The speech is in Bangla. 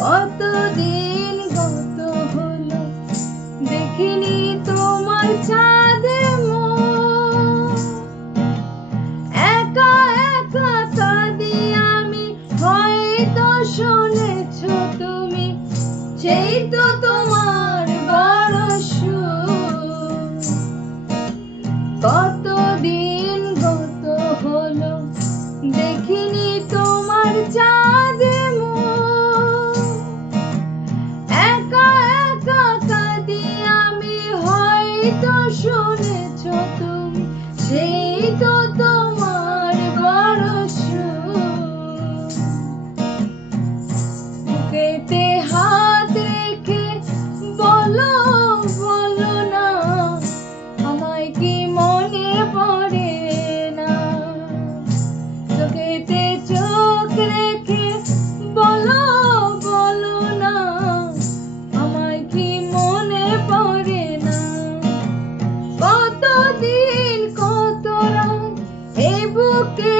কতদিন কত হলো দেখিনি তোমার চাঁদের মুখ। একা একা কাঁদি আমি, হয়তো শুনেছো তুমি, সেই তো তোমার বড় সুখ। কতদিন কত হলো দেখিনি তোমার চাঁদের মুখ। একা একা কাঁদি আমি, হয়তো শুনেছো তুমি, সেই তো তোমার বড় সুখ। বুকেতে হাত রেখে বলো বলো না, আমায় কি মনে পড়ে না। চোখেতে চোখ রেখে বলো বলো না, আমায় কি মনে পড়ে না। কতদিন কত রাত এ বুকে